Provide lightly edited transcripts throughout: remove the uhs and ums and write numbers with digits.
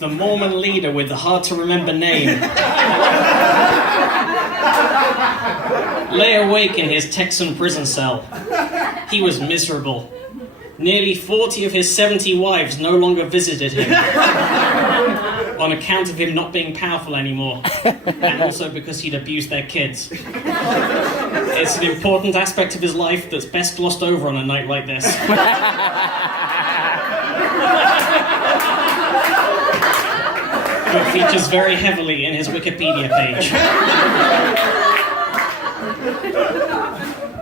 the Mormon leader with the hard-to-remember name, lay awake in his Texan prison cell. He was miserable. Nearly 40 of his 70 wives no longer visited him on account of him not being powerful anymore, and also because he'd abused their kids. It's an important aspect of his life that's best glossed over on a night like this. But features very heavily in his Wikipedia page.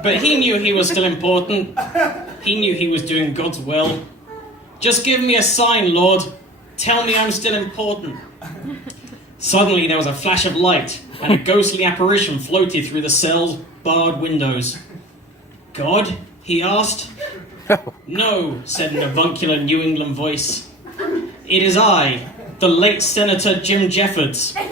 But he knew he was still important. He knew he was doing God's will. Just give me a sign, Lord. Tell me I'm still important. Suddenly there was a flash of light, and a ghostly apparition floated through the cell's barred windows. God? He asked. No, said an avuncular New England voice. It is I, the late Senator Jim Jeffries. And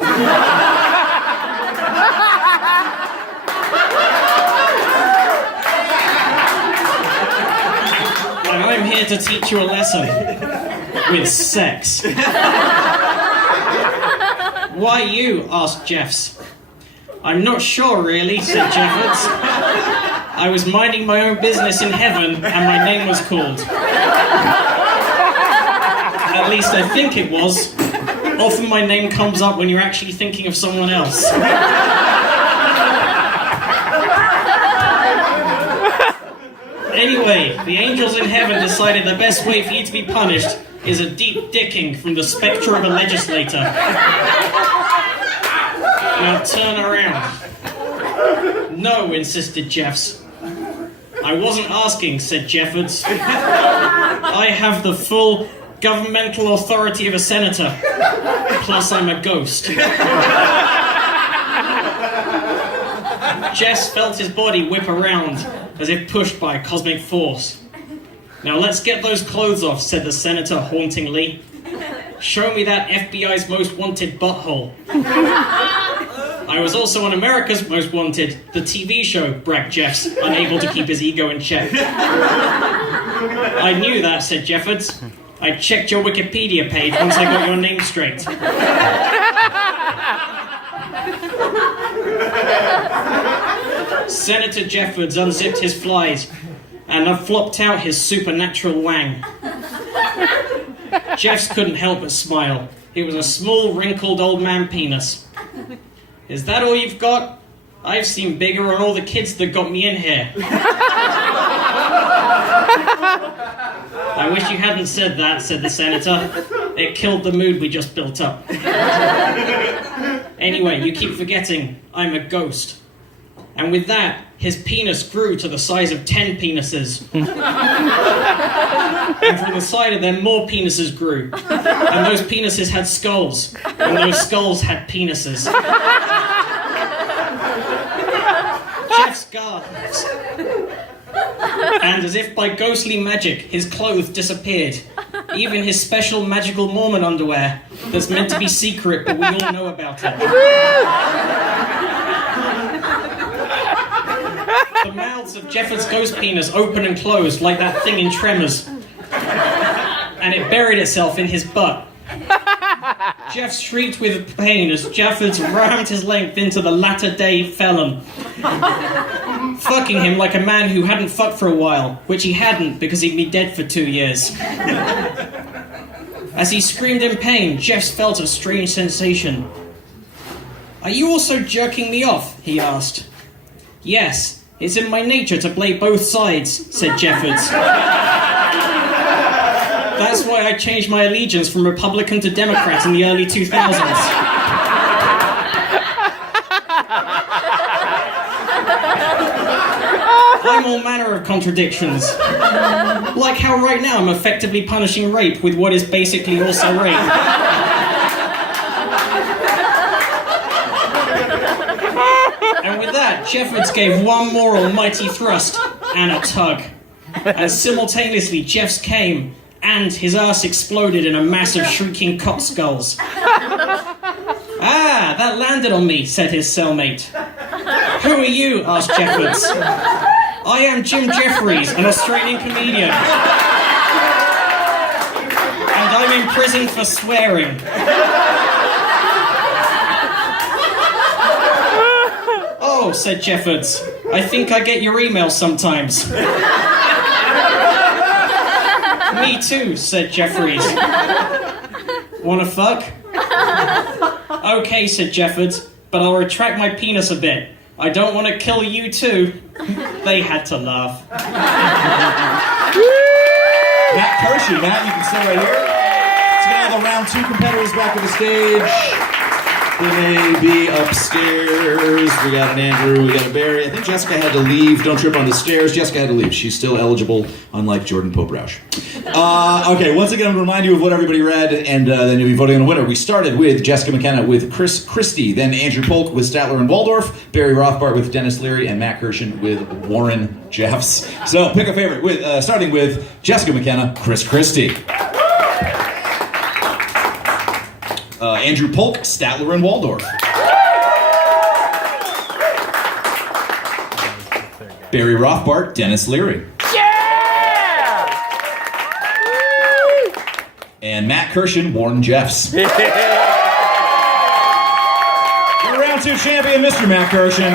I'm here to teach you a lesson with sex. Why you? Asked Jeffs. I'm not sure, really, said Jeffries. I was minding my own business in heaven, and my name was called. At least I think it was. Often my name comes up when you're actually thinking of someone else. Anyway, the angels in heaven decided the best way for you to be punished is a deep dicking from the spectre of a legislator. Now turn around. No, insisted Jeffs. I wasn't asking, said Jeffries. I have the full governmental authority of a senator. Plus I'm a ghost. Jess felt his body whip around, as if pushed by a cosmic force. Now let's get those clothes off, said the senator hauntingly. Show me that FBI's most wanted butthole. I was also on America's Most Wanted, the TV show, bragged Jeffs, unable to keep his ego in check. I knew that, said Jeffries. I checked your Wikipedia page once I got your name straight. Senator Jeffries unzipped his flies and flopped out his supernatural wang. Jeffs couldn't help but smile. It was a small, wrinkled old man penis. Is that all you've got? I've seen bigger on all the kids that got me in here. I wish you hadn't said that, said the senator. It killed the mood we just built up. Anyway, you keep forgetting, I'm a ghost. And with that, his penis grew to the size of 10 penises. And from the side of them, more penises grew. And those penises had skulls. And those skulls had penises. Jeff's gasped. And as if by ghostly magic, his clothes disappeared. Even his special magical Mormon underwear that's meant to be secret, but we all know about it. The mouths of Jeffers' ghost penis opened and closed like that thing in Tremors. And it buried itself in his butt. Jeff shrieked with pain as Jeffers rammed his length into the latter-day felon, fucking him like a man who hadn't fucked for a while, which he hadn't because he'd be dead for 2 years. As he screamed in pain, Jeffs felt a strange sensation. Are you also jerking me off? He asked. Yes, it's in my nature to play both sides, said Jeffries. That's why I changed my allegiance from Republican to Democrat in the early 2000s. I'm all manner of contradictions. Like how right now I'm effectively punishing rape with what is basically also rape. And with that, Jeffries gave one more almighty thrust and a tug. And simultaneously, Jeffs came, and his ass exploded in a mass of shrieking cock skulls. Ah, that landed on me, said his cellmate. Who are you? Asked Jeffries. I am Jim Jeffries, an Australian comedian. And I'm in prison for swearing. Oh, said Jeffries. I think I get your emails sometimes. Me too, said Jeffries. Wanna fuck? Okay, said Jeffries, but I'll retract my penis a bit. I don't want to kill you too. They had to laugh. Matt Kirshen. Matt, you can sit right here. Let's get all the round 2 competitors back to the stage. They may be upstairs. We got an Andrew, we got a Barry. I think Jessica had to leave. Don't trip on the stairs. Jessica had to leave. She's still eligible, unlike Jordan Pope Roush. Okay, once again, I'm going to remind you of what everybody read, and then you'll be voting on the winner. We started with Jessica McKenna with Chris Christie, then Andrew Polk with Statler and Waldorf, Barry Rothbart with Dennis Leary, and Matt Kirshen with Warren Jeffs. So pick a favorite, with starting with Jessica McKenna, Chris Christie. Andrew Polk, Statler and Waldorf. Barry Rothbart, Dennis Leary. Yeah! And Matt Kirshen, Warren Jeffs. Your round 2 champion, Mr. Matt Kirshen.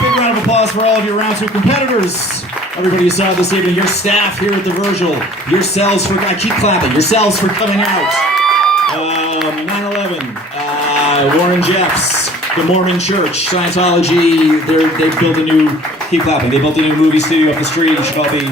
Big round of applause for all of your round 2 competitors. Everybody you saw this evening, your staff here at the Virgil, yourselves for, I keep clapping, yourselves for coming out. 9/11, Warren Jeffs, the Mormon Church, Scientology, they built a new, keep clapping, they built a new movie studio up the street. You should all be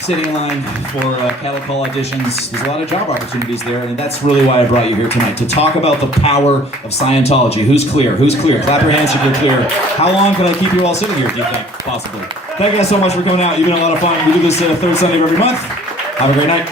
sitting in line for cattle call auditions. There's a lot of job opportunities there, and that's really why I brought you here tonight, to talk about the power of Scientology. Who's clear? Who's clear? Clap your hands if you're clear. How long can I keep you all sitting here, do you think, possibly? Thank you guys so much for coming out. You've been a lot of fun. We do this third Sunday of every month. Have a great night.